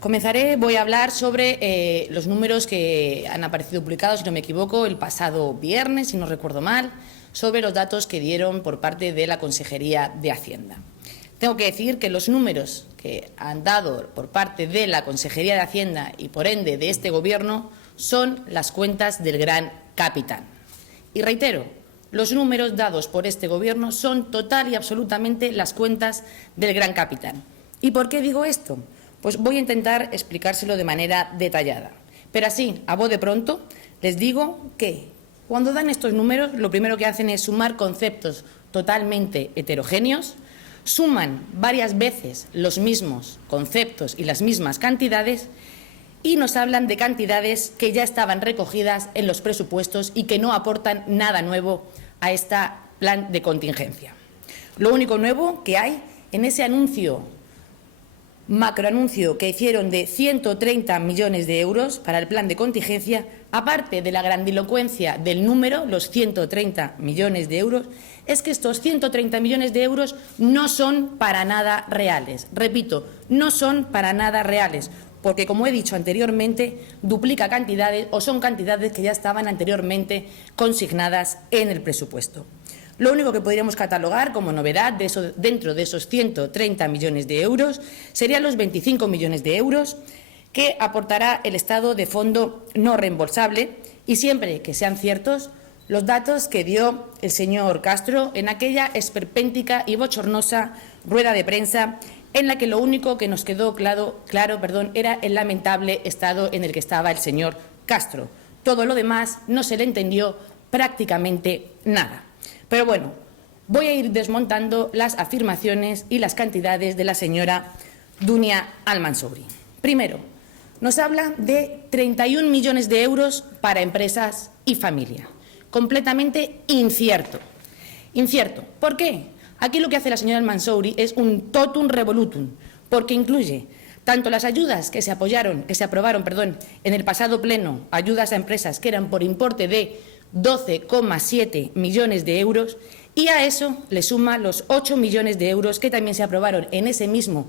Voy a hablar sobre los números que han aparecido publicados, si no me equivoco, el pasado viernes, si no recuerdo mal, sobre los datos que dieron por parte de la Consejería de Hacienda. Tengo que decir que los números que han dado por parte de la Consejería de Hacienda y, por ende, de este Gobierno son las cuentas del gran capitán. Y reitero, los números dados por este Gobierno son total y absolutamente las cuentas del gran capitán. ¿Y por qué digo esto? Pues voy a intentar explicárselo de manera detallada. Pero así, a voz de pronto, les digo que cuando dan estos números, lo primero que hacen es sumar conceptos totalmente heterogéneos, suman varias veces los mismos conceptos y las mismas cantidades y nos hablan de cantidades que ya estaban recogidas en los presupuestos y que no aportan nada nuevo a este plan de contingencia. Lo único nuevo que hay en ese macroanuncio que hicieron de 130 millones de euros para el plan de contingencia, aparte de la grandilocuencia del número, los 130 millones de euros, es que estos 130 millones de euros no son para nada reales. Repito, no son para nada reales, porque, como he dicho anteriormente, duplica cantidades o son cantidades que ya estaban anteriormente consignadas en el presupuesto. Lo único que podríamos catalogar como novedad dentro de esos 130 millones de euros serían los 25 millones de euros que aportará el Estado de fondo no reembolsable y siempre que sean ciertos los datos que dio el señor Castro en aquella esperpéntica y bochornosa rueda de prensa en la que lo único que nos quedó claro era el lamentable estado en el que estaba el señor Castro. Todo lo demás no se le entendió prácticamente nada. Pero bueno, voy a ir desmontando las afirmaciones y las cantidades de la señora Dunia Al-Mansouri. Primero, nos habla de 31 millones de euros para empresas y familia. Completamente incierto. Incierto. ¿Por qué? Aquí lo que hace la señora Al-Mansouri es un totum revolutum, porque incluye tanto las ayudas que se aprobaron en el pasado pleno, ayudas a empresas que eran por importe de 12,7 millones de euros, y a eso le suma los 8 millones de euros que también se aprobaron en ese mismo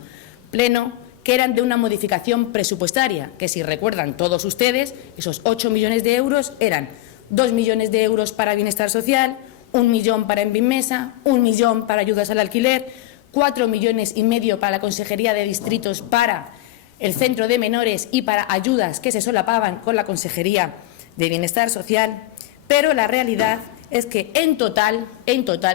pleno, que eran de una modificación presupuestaria, que si recuerdan todos ustedes, esos 8 millones de euros eran 2 millones de euros para bienestar social, 1 millón para Envimesa, 1 millón para ayudas al alquiler, 4,5 millones para la Consejería de Distritos para el Centro de Menores y para ayudas que se solapaban con la Consejería de Bienestar Social. Pero la realidad es que en total,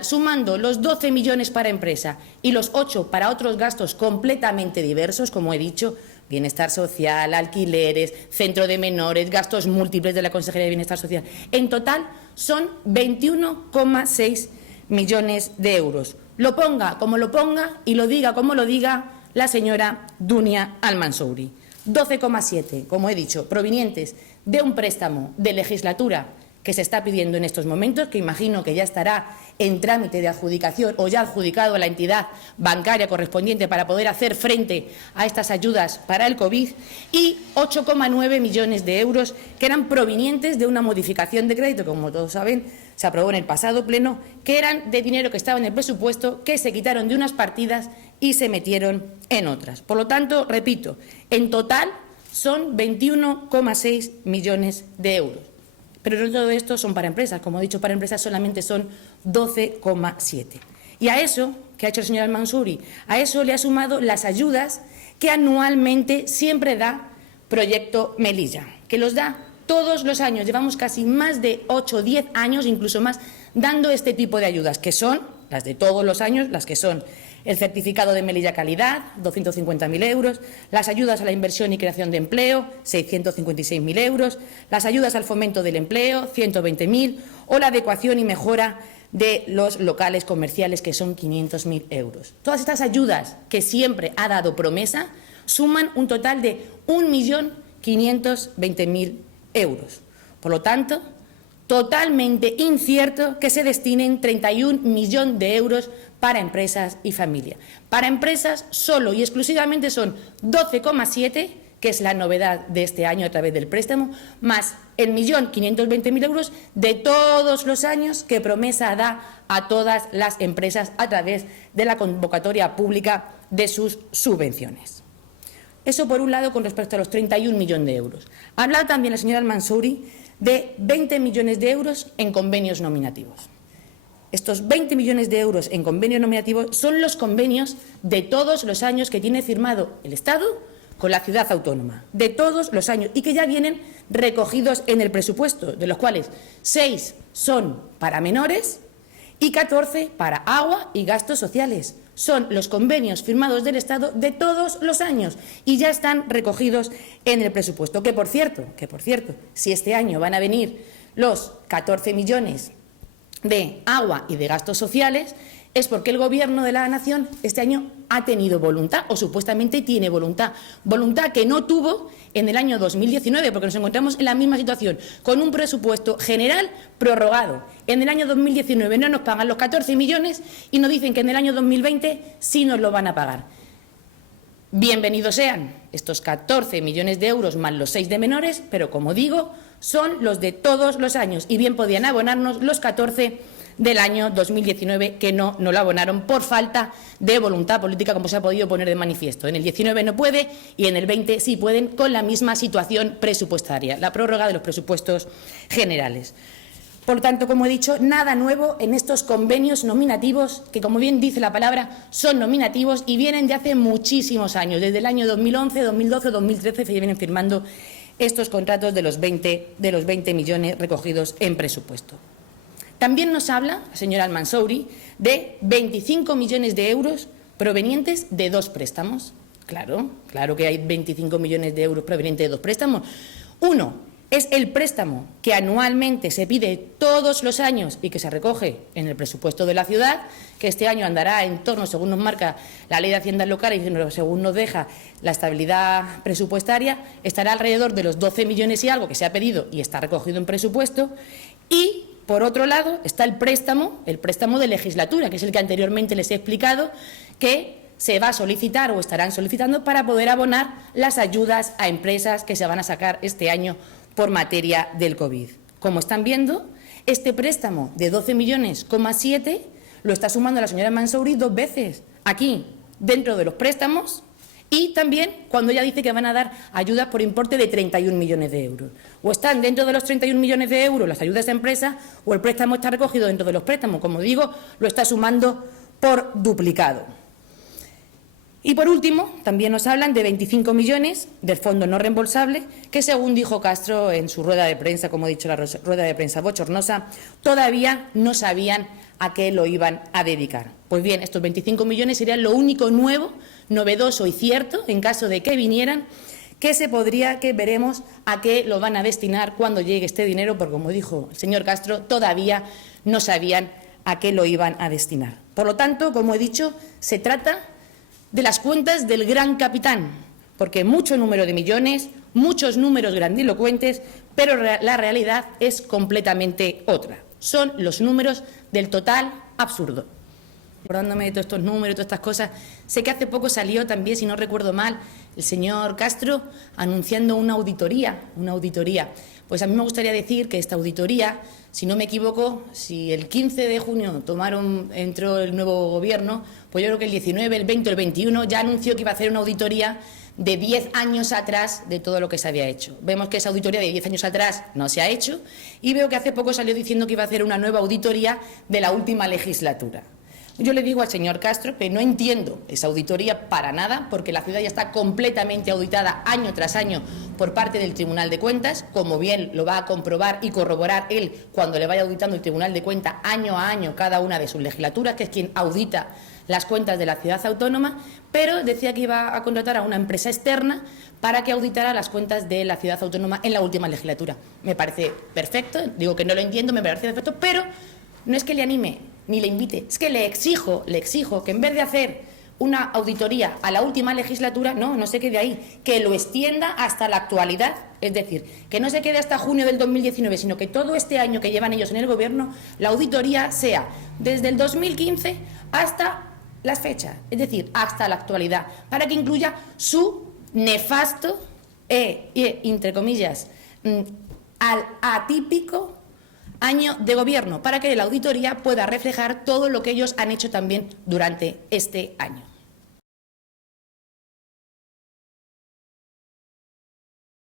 sumando los 12 millones para empresa y los 8 para otros gastos completamente diversos, como he dicho, bienestar social, alquileres, centro de menores, gastos múltiples de la Consejería de Bienestar Social, en total son 21,6 millones de euros. Lo ponga como lo ponga y lo diga como lo diga la señora Dunia Al-Mansouri. 12,7, como he dicho, provenientes de un préstamo de legislatura que se está pidiendo en estos momentos, que imagino que ya estará en trámite de adjudicación o ya adjudicado a la entidad bancaria correspondiente para poder hacer frente a estas ayudas para el COVID, y 8,9 millones de euros que eran provenientes de una modificación de crédito, que, como todos saben, se aprobó en el pasado pleno, que eran de dinero que estaba en el presupuesto, que se quitaron de unas partidas y se metieron en otras. Por lo tanto, repito, en total son 21,6 millones de euros. Pero no todo esto son para empresas. Como he dicho, para empresas solamente son 12,7. Y a eso, que ha hecho el señor Al-Mansouri, a eso le ha sumado las ayudas que anualmente siempre da Proyecto Melilla, que los da todos los años. Llevamos casi más de 8 o 10 años, incluso más, dando este tipo de ayudas, que son las de todos los años, las que son el certificado de Melilla Calidad, 250.000 euros, las ayudas a la inversión y creación de empleo, 656.000 euros, las ayudas al fomento del empleo, 120.000, o la adecuación y mejora de los locales comerciales, que son 500.000 euros. Todas estas ayudas, que siempre ha dado promesa, suman un total de 1.520.000 euros. Por lo tanto, totalmente incierto que se destinen 31 millones de euros para empresas y familia. Para empresas solo y exclusivamente son 12,7, que es la novedad de este año a través del préstamo, más el 1.520.000 euros de todos los años que promesa da a todas las empresas a través de la convocatoria pública de sus subvenciones. Eso por un lado con respecto a los 31 millones de euros. Habla también la señora Al-Mansouri de 20 millones de euros en convenios nominativos. Estos 20 millones de euros en convenios nominativos son los convenios de todos los años que tiene firmado el Estado con la ciudad autónoma, de todos los años, y que ya vienen recogidos en el presupuesto, de los cuales 6 son para menores y 14 para agua y gastos sociales. Son los convenios firmados del Estado de todos los años y ya están recogidos en el presupuesto. Que por cierto, si este año van a venir los 14 millones de agua y de gastos sociales, es porque el Gobierno de la Nación este año ha tenido voluntad, o supuestamente tiene voluntad que no tuvo en el año 2019, porque nos encontramos en la misma situación, con un presupuesto general prorrogado. En el año 2019 no nos pagan los 14 millones y nos dicen que en el año 2020 sí nos lo van a pagar. Bienvenidos sean estos 14 millones de euros más los 6 de menores, pero como digo, son los de todos los años y bien podían abonarnos los 14 del año 2019 que no lo abonaron por falta de voluntad política, como se ha podido poner de manifiesto. En el 19 no puede y en el 20 sí pueden, con la misma situación presupuestaria, la prórroga de los presupuestos generales. Por tanto, como he dicho, nada nuevo en estos convenios nominativos, que, como bien dice la palabra, son nominativos y vienen de hace muchísimos años. Desde el año 2011, 2012, 2013 se vienen firmando estos contratos de los 20 millones recogidos en presupuesto. También nos habla la señora Al-Mansouri de 25 millones de euros provenientes de 2 préstamos. Claro que hay 25 millones de euros provenientes de 2 préstamos. Uno es el préstamo que anualmente se pide todos los años y que se recoge en el presupuesto de la ciudad, que este año andará en torno, según nos marca la Ley de Haciendas Locales y según nos deja la estabilidad presupuestaria, estará alrededor de los 12 millones y algo que se ha pedido y está recogido en presupuesto. Y, por otro lado, está el préstamo de legislatura, que es el que anteriormente les he explicado, que se va a solicitar o estarán solicitando para poder abonar las ayudas a empresas que se van a sacar este año por materia del COVID. Como están viendo, este préstamo de 12,7 millones lo está sumando la señora Al-Mansouri 2 veces, aquí, dentro de los préstamos, y también cuando ella dice que van a dar ayudas por importe de 31 millones de euros. O están dentro de los 31 millones de euros las ayudas a empresas, o el préstamo está recogido dentro de los préstamos. Como digo, lo está sumando por duplicado. Y, por último, también nos hablan de 25 millones del fondo no reembolsable, que, según dijo Castro en su rueda de prensa, como he dicho, la rueda de prensa bochornosa, todavía no sabían a qué lo iban a dedicar. Pues bien, estos 25 millones serían lo único nuevo, novedoso y cierto, en caso de que vinieran, que veremos a qué lo van a destinar cuando llegue este dinero, porque, como dijo el señor Castro, todavía no sabían a qué lo iban a destinar. Por lo tanto, como he dicho, se trata de las cuentas del gran capitán, porque mucho número de millones, muchos números grandilocuentes, pero la realidad es completamente otra. Son los números del total absurdo. Acordándome de todos estos números, todas estas cosas, sé que hace poco salió también, si no recuerdo mal, el señor Castro anunciando una auditoría. Pues a mí me gustaría decir que esta auditoría, si no me equivoco, si el 15 de junio entró el nuevo Gobierno, pues yo creo que el 19, el 20 o el 21 ya anunció que iba a hacer una auditoría de 10 años atrás de todo lo que se había hecho. Vemos que esa auditoría de 10 años atrás no se ha hecho y veo que hace poco salió diciendo que iba a hacer una nueva auditoría de la última legislatura. Yo le digo al señor Castro que no entiendo esa auditoría para nada, porque la ciudad ya está completamente auditada año tras año por parte del Tribunal de Cuentas, como bien lo va a comprobar y corroborar él cuando le vaya auditando el Tribunal de Cuentas año a año cada una de sus legislaturas, que es quien audita las cuentas de la ciudad autónoma, pero decía que iba a contratar a una empresa externa para que auditara las cuentas de la ciudad autónoma en la última legislatura. Me parece perfecto, digo que no lo entiendo, me parece perfecto, pero no es que le anime ni le invite, es que le exijo que en vez de hacer una auditoría a la última legislatura, no se quede ahí, que lo extienda hasta la actualidad, es decir, que no se quede hasta junio del 2019, sino que todo este año que llevan ellos en el Gobierno, la auditoría sea desde el 2015 hasta las fechas, es decir, hasta la actualidad, para que incluya su nefasto entre comillas, atípico año de Gobierno, para que la auditoría pueda reflejar todo lo que ellos han hecho también durante este año.